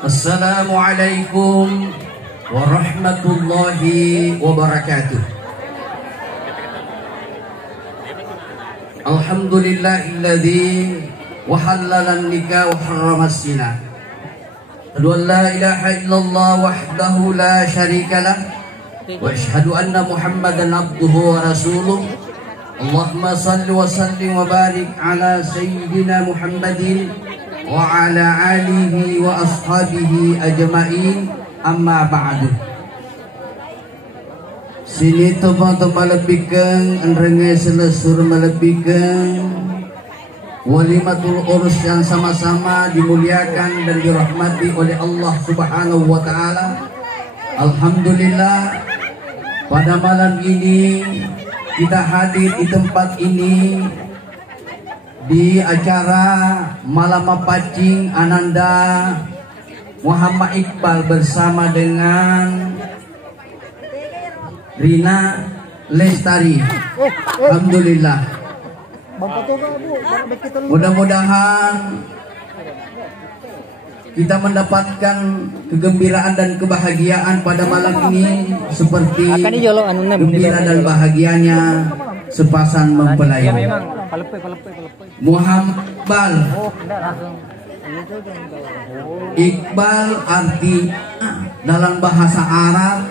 Assalamualaikum warahmatullahi wabarakatuh. Alhamdulillahilladzi wahallalan nikah wa harramas zina. Asyhadu an la ilaha illallah wahdahu la syarikalah wa asyhadu anna Muhammadan abduhu wa rasuluh. Allahumma salli wa sallim wa barik ala sayyidina Muhammadin wa ala alihi wa ashabihi ajma'in, amma ba'du. Sini teman-teman lebihkan andrengai selesur melebihkan walimatul urus yang sama-sama dimuliakan dan dirahmati oleh Allah Subhanahu wa taala. Alhamdulillah, pada malam ini kita hadir di tempat ini di acara Malam Pancing Ananda Muhammad Iqbal bersama dengan Rina Lestari. Alhamdulillah, mudah-mudahan kita mendapatkan kegembiraan dan kebahagiaan pada malam ini seperti gembira dan bahagianya sepasang mempelai. Muhammad Iqbal artinya dalam bahasa Arab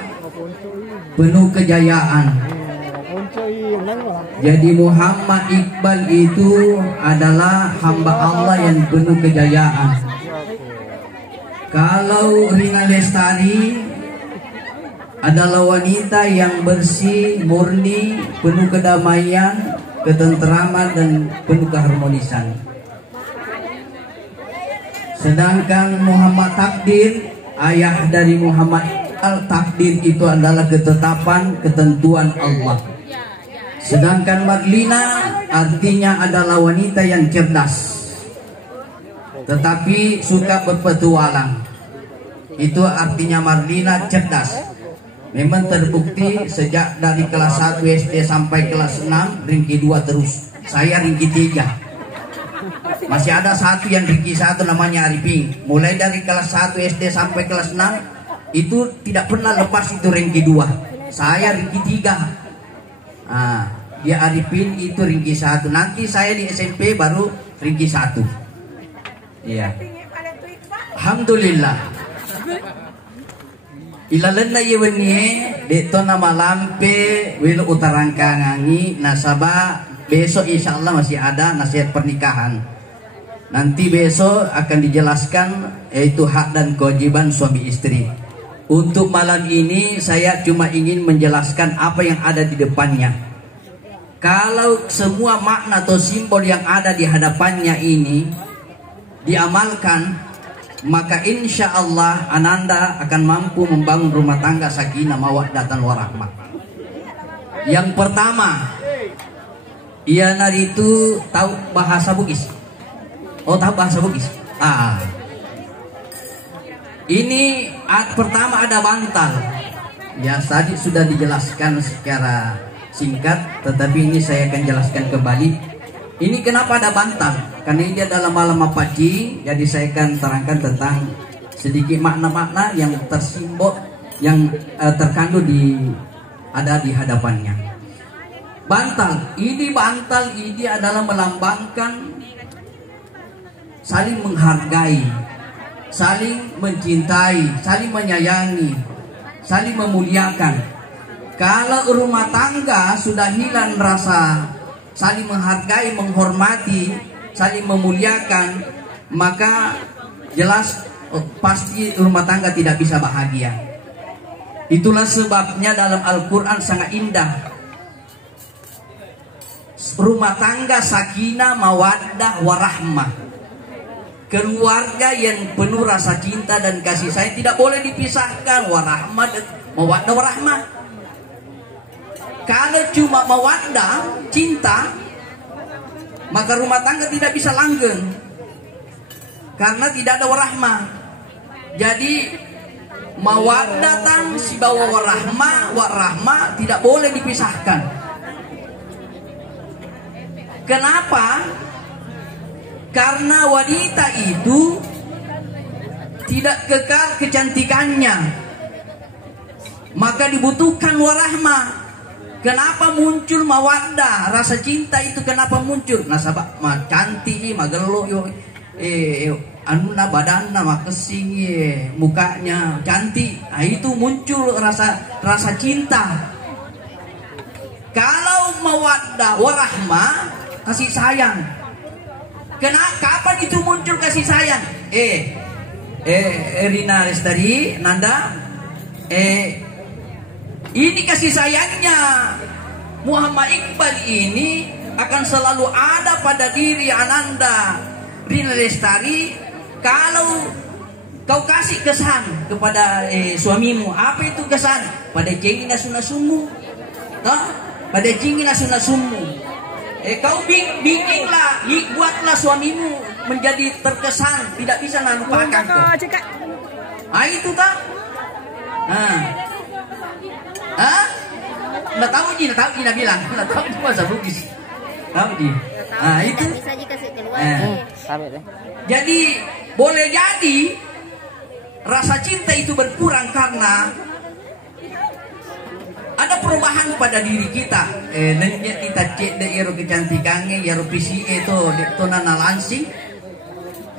penuh kejayaan. Jadi Muhammad Iqbal itu adalah hamba Allah yang penuh kejayaan. Kalau Rina Lestari adalah wanita yang bersih, murni, penuh kedamaian, ketentraman dan penuh keharmonisan. Sedangkan Muhammad Takdir, ayah dari Muhammad Takdir itu adalah ketetapan, ketentuan Allah. Sedangkan Marlina artinya adalah wanita yang cerdas, tetapi suka berpetualang. Itu artinya Marlina cerdas. Memang terbukti sejak dari kelas 1 SD sampai kelas 6 ringki 2 terus. Saya ringki 3. Masih ada satu yang ringki 1 namanya Arifin. Mulai dari kelas 1 SD sampai kelas 6 itu tidak pernah lepas itu ringki 2. Saya ringki 3. Dia Arifin itu ringki 1. Nanti saya di SMP baru ringki 1. Iya. Alhamdulillah. Ilalan na iwan niye dito na malampe wil utarangka ngangi nasaba besok insyaallah masih ada nasihat pernikahan. Nanti besok akan dijelaskan yaitu hak dan kewajiban suami istri. Untuk malam ini saya cuma ingin menjelaskan apa yang ada di depannya. Kalau semua makna atau simbol yang ada di hadapannya ini diamalkan, maka insya Allah Ananda akan mampu membangun rumah tangga sakinah mawaddah dan warahmah. Yang pertama, Iana itu tahu bahasa Bugis. Oh, tahu bahasa Bugis? Ini pertama ada bantal. Ya, tadi sudah dijelaskan secara singkat, tetapi ini saya akan jelaskan kembali. Ini kenapa ada bantal? Karena ini adalah malam pancing, jadi saya akan terangkan tentang sedikit makna-makna yang tersimbol, yang terkandung ada di hadapannya. Bantal ini adalah melambangkan saling menghargai, saling mencintai, saling menyayangi, saling memuliakan. Kalau rumah tangga sudah hilang rasa saling menghargai, menghormati, saling memuliakan, maka jelas pasti rumah tangga tidak bisa bahagia. Itulah sebabnya dalam Al-Quran sangat indah. Rumah tangga sakinah, mawaddah, warahmah. Keluarga yang penuh rasa cinta dan kasih sayang tidak boleh dipisahkan. Warahmah dan mawaddah, warahmah. Kalau cuma mawaddah, cinta, maka rumah tangga tidak bisa langgeng karena tidak ada warahmah. Jadi mawaddatan si bawa warahmah tidak boleh dipisahkan. Kenapa? Karena wanita itu tidak kekal kecantikannya, maka dibutuhkan warahmah. Kenapa muncul mawaddah, rasa cinta itu kenapa muncul? Nasabah cantik, magelo yo, anuna badanna makesing, mukanya cantik, nah, itu muncul rasa cinta. Kalau mawaddah warahmah, kasih sayang. Kapan itu muncul kasih sayang? Rina Lestari, Nanda, ini kasih sayangnya Muhammad Iqbal ini akan selalu ada pada diri Ananda Rina Lestari kalau kau kasih kesan kepada suamimu. Apa itu kesan? Pada jengina sunasumu, pada jengina sunasumu. Kau bikinlah, buatlah suamimu menjadi terkesan, tidak bisa lupakan kau. Itu tak? Nggak tahu Ji bilang, nggak tahu itu bahasa Bugis. Tahu Ji. Itu. Jadi boleh jadi rasa cinta itu berkurang karena ada perubahan pada diri kita. Nanya kita cek daerah kecantikannya, ya rupisi itu nana langsing.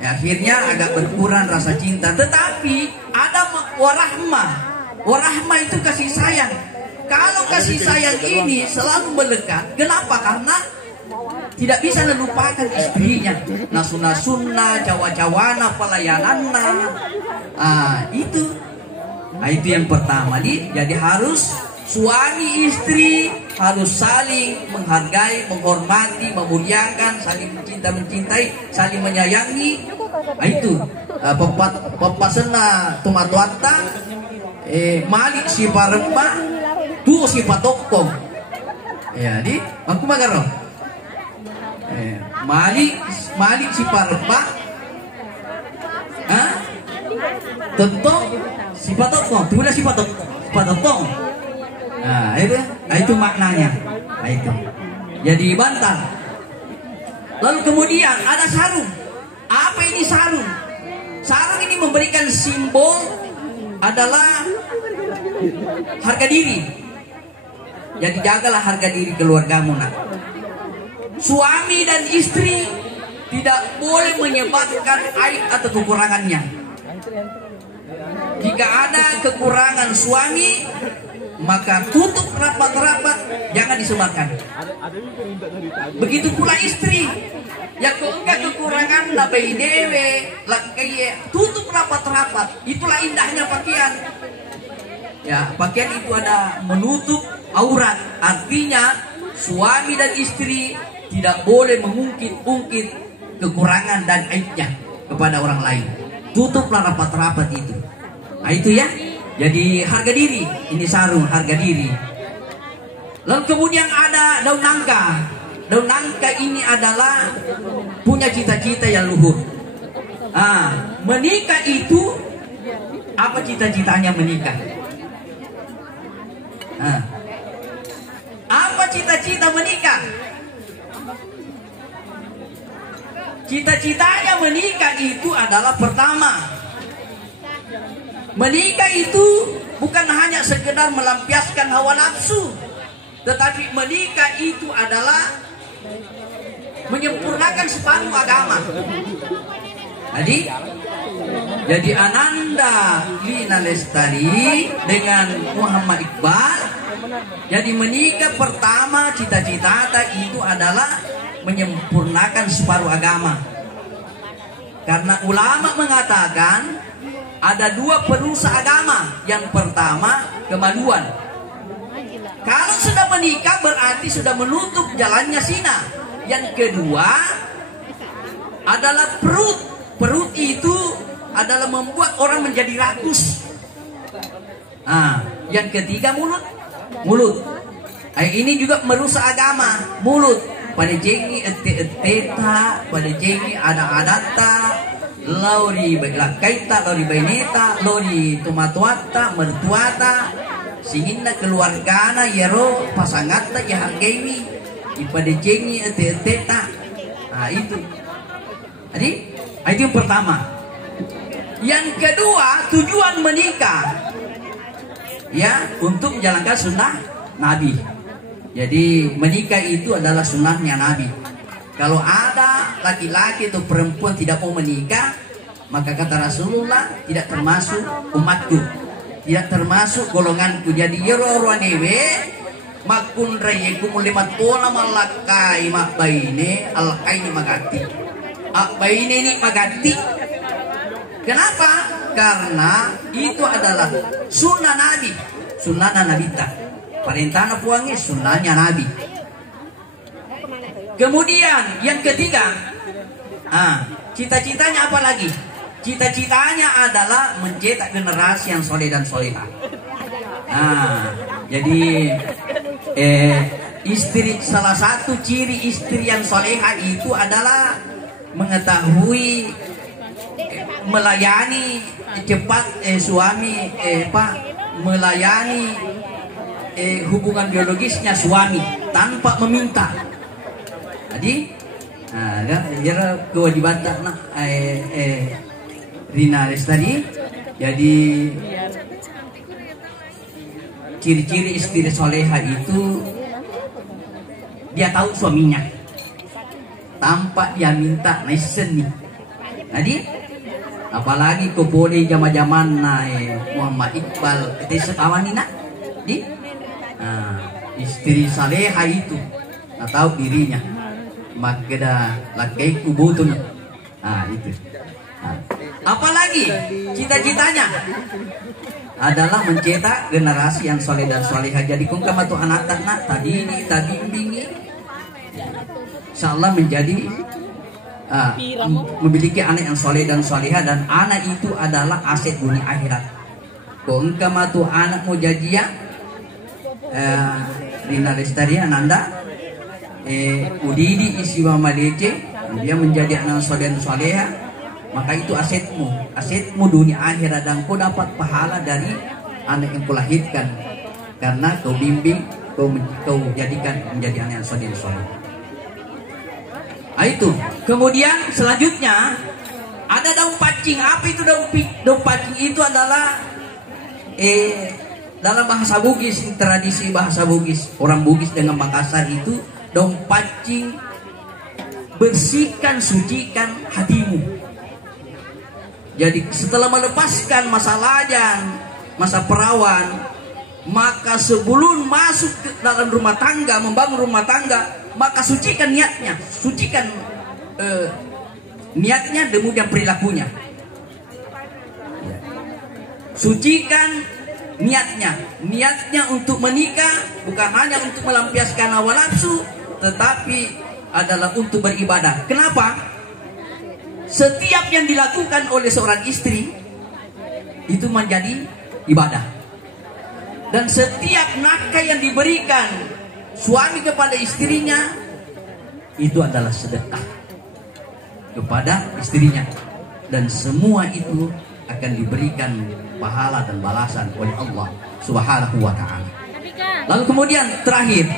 Ya, akhirnya agak berkurang rasa cinta. Tetapi ada warahmah. Warahmah itu kasih sayang. Kalau kasih sayang ini selalu melekat, kenapa? Karena tidak bisa melupakan istrinya. Nasuna-suna, cawa-cawana, pelayananna. Itu yang pertama. Jadi harus suami istri harus saling menghargai, menghormati, memuliakan, saling mencintai, saling menyayangi. Itu pepasena tumatuata, malik si parempa, tu si patokong. Ya, di aku magaro. Malik si parempa, tentong si patokong, tu si patokong. Nah, itu maknanya. Nah, itu. Jadi bantal. Lalu kemudian ada sarung. Apa ini sarung? Sarung ini memberikan simbol adalah harga diri. Jadi jagalah harga diri keluargamu, nak. Suami dan istri tidak boleh menyebabkan aib atau kekurangannya. Jika ada kekurangan suami, maka tutup rapat-rapat, jangan disebarkan. Begitu pula istri, ya enggak kekurangan labai dewe, tutup rapat-rapat. Itulah indahnya pakaian. Ya, pakaian itu ada menutup aurat. Artinya suami dan istri tidak boleh mengungkit-ungkit kekurangan dan aibnya kepada orang lain. Tutuplah rapat-rapat itu. Nah, itu ya. Jadi harga diri, ini sarung harga diri. Lalu kemudian ada daun nangka. Daun nangka ini adalah punya cita-cita yang luhur. Menikah itu apa cita-citanya menikah? Apa cita-cita menikah? Cita-citanya menikah itu adalah pertama, menikah itu bukan hanya sekedar melampiaskan hawa nafsu, tetapi menikah itu adalah menyempurnakan separuh agama. Jadi Ananda Rina Lestari dengan Muhammad Iqbal, jadi menikah pertama cita-cita itu adalah menyempurnakan separuh agama. Karena ulama mengatakan ada dua perusak agama. Yang pertama, kemaluan. Kalau sudah menikah berarti sudah menutup jalannya zina. Yang kedua adalah perut. Perut itu adalah membuat orang menjadi rakus. Yang ketiga mulut. Mulut. Ini juga merusak agama. Mulut. Pada jengi eteta, pada jengi ada-adata, lauri kaita, lauri baineta, lauri tumatuata, mertuata, singinna keluargana, yero pasangata, ya hargaini, pada jengi eteta. Itu. Jadi itu yang pertama. Yang kedua, tujuan menikah ya untuk menjalankan sunnah Nabi. Jadi menikah itu adalah sunnahnya Nabi. Kalau ada laki-laki atau perempuan tidak mau menikah, maka kata Rasulullah tidak termasuk umatku, tidak termasuk golonganku. Jadi yoro-roanewe makun rayekum limat tola malakai mak baine alkaini magati. Baine ini magati. Kenapa? Karena itu adalah sunnah Nabi, sunnah Nabi tak. Perintah puangi sunnahnya Nabi. Kemudian yang ketiga, cita-citanya apa lagi? Cita-citanya adalah mencetak generasi yang soleh dan solehah. Jadi istri, salah satu ciri istri yang solehah itu adalah mengetahui melayani cepat suami melayani hubungan biologisnya suami tanpa meminta. Jadi kewajiban nak Rina Lestari. Jadi ciri-ciri istri soleha itu dia tahu suaminya tanpa dia minta naisen nih. Jadi apalagi kau boleh zaman-zaman Muhammad Iqbal itu sekawan ini nak di istri soleha itu tahu dirinya maka dah laki kubutun. Itu. Apalagi cita-citanya adalah mencetak generasi yang soleh dan solehah. Jadi kung kama tu anak-anak tadi ini insyaallah menjadi memiliki anak yang soleh dan solehah, dan anak itu adalah aset dunia akhirat. Kung kama tu anak mau jajia Rina Lestari Ananda udidi isi mama DC, dia menjadi anak soleh dan solehah, maka itu asetmu dunia akhirat, dan kau dapat pahala dari anak yang kau lahirkan karena kau bimbing, kau jadikan menjadi anak yang soleh dan soleh. Itu. Kemudian selanjutnya ada daun pacing. Apa itu daun pacing? Itu adalah dalam bahasa Bugis, tradisi bahasa Bugis, orang Bugis dengan Makassar itu daun pacing bersihkan, sucikan hatimu. Jadi setelah melepaskan masa lajang, masa perawan, maka sebelum masuk ke dalam rumah tangga, membangun rumah tangga, maka sucikan niatnya, sucikan niatnya, kemudian perilakunya. Sucikan niatnya untuk menikah bukan hanya untuk melampiaskan hawa nafsu, tetapi adalah untuk beribadah. Kenapa? Setiap yang dilakukan oleh seorang istri itu menjadi ibadah, dan setiap nafkah yang diberikan suami kepada istrinya itu adalah sedekah kepada istrinya, dan semua itu akan diberikan pahala dan balasan oleh Allah Subhanahu wa ta'ala. Lalu kemudian terakhir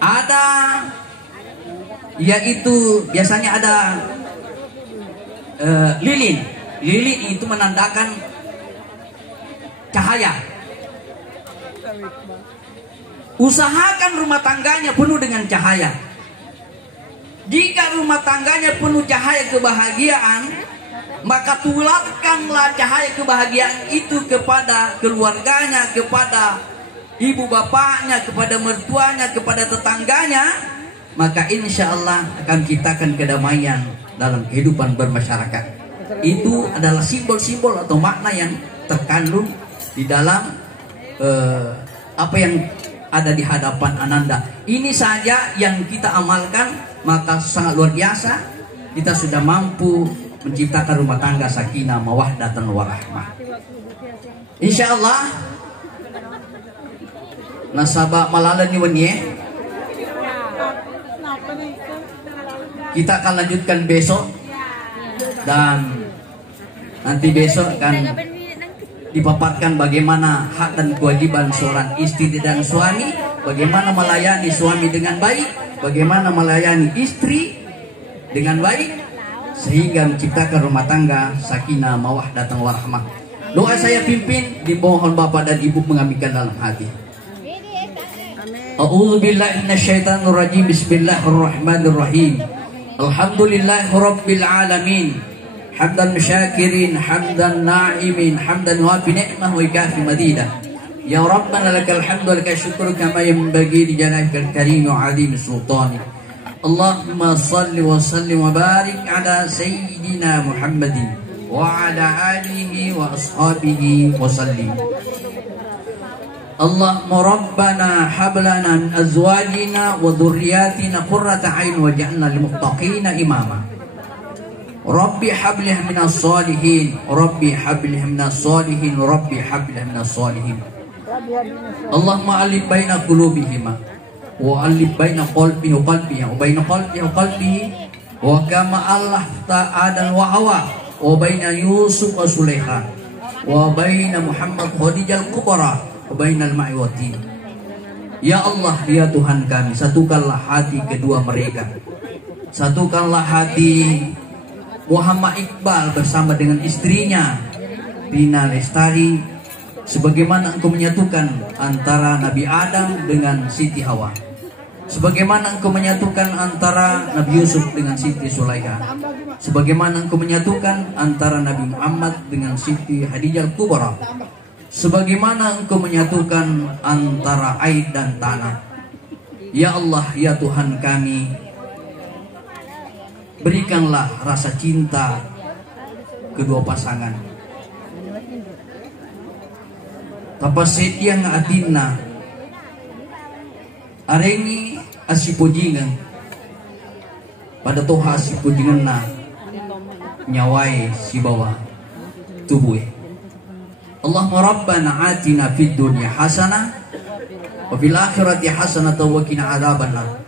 ada, yaitu biasanya ada lilin. Lilin itu menandakan cahaya. Usahakan rumah tangganya penuh dengan cahaya. Jika rumah tangganya penuh cahaya kebahagiaan, maka tularkanlah cahaya kebahagiaan itu kepada keluarganya, kepada ibu bapaknya, kepada mertuanya, kepada tetangganya, maka insya Allah akan ciptakan kedamaian dalam kehidupan bermasyarakat. Itu adalah simbol-simbol atau makna yang terkandung di dalam apa yang ada di hadapan Ananda. Ini saja yang kita amalkan, maka sangat luar biasa. Kita sudah mampu menciptakan rumah tangga sakinah, mawaddah dan warahmah. Insya Allah nasabah malalan ni wani. Kita akan lanjutkan besok, dan nanti besok akan dipaparkan bagaimana hak dan kewajiban seorang istri dan suami, bagaimana melayani suami dengan baik, bagaimana melayani istri dengan baik, sehingga menciptakan rumah tangga sakinah mawaddah dan warahmah. Doa saya pimpin, dimohon Bapak dan Ibu mengambilkan dalam hati. A'udzubillahi minasyaitonir rajim. Bismillahirrahmanirrahim. Alhamdulillahirabbil alamin. Hamdan syakirin, hamdan na'imin, hamdan wafi ni'mah wa kafi madidah. Ya Rabbana lakal hamdu wa lakal syukru kama yanbaghi li jalalika al-karim wa 'azimi sultanik. Allahumma salli wa sallim wa barik ala sayyidina Muhammadin wa ala alihi wa ashabihi wa sallim. Allahumma rabbana hablana min azwajina wa dhurriyyatina qurrata a'yun waj'alna lil muttaqina imama. Rabbi hablih minas salihin, Rabbi hablih minas salihin, Rabbi hablih minas salihin. Allahumma alif baina qulubihima wa alif baina qalbihi wa qalbihi wa baina qalbihi wa qalbihi wa kama Allah ta'ala wa Hawa wa baina Yusuf wa Sulaiha wa baina Muhammad Khadijah al-Kubra wa baina al-Ma'iwati. Ya Allah, ya Tuhan kami, satukanlah hati kedua mereka. Satukanlah hati Muhammad Iqbal bersama dengan istrinya Rina Lestari, sebagaimana Engkau menyatukan antara Nabi Adam dengan Siti Hawa, sebagaimana Engkau menyatukan antara Nabi Yusuf dengan Siti Sulaiha, sebagaimana Engkau menyatukan antara Nabi Muhammad dengan Siti Khadijah al-Kubra, sebagaimana Engkau menyatukan antara air dan tanah. Ya Allah, ya Tuhan kami, berikanlah rasa cinta kedua pasangan. Tapasit yang atina arengi asipujingan pada toha asipujingan na nyawai si bawah tubuh. Allahumma rabbana atina fid dunya hasanah wa fil akhirati hasanah wa qina adzabannar.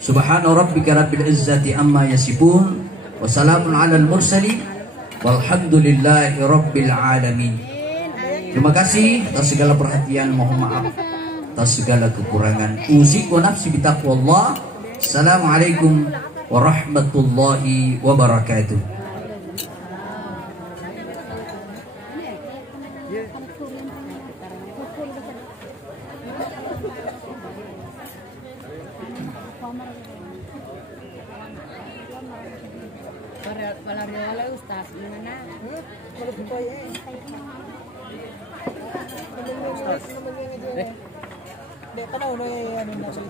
Subhana rabbika rabbil izzati amma yasifun wa salamun alal mursalin walhamdulillahi rabbil alamin. Terima kasih atas segala perhatian, mohon maaf atas segala kekurangan. Uziku nafsi bitaqwallah. Assalamualaikum warahmatullahi wabarakatuh.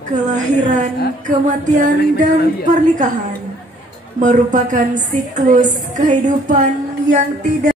Kelahiran, kematian, dan pernikahan merupakan siklus kehidupan yang tidak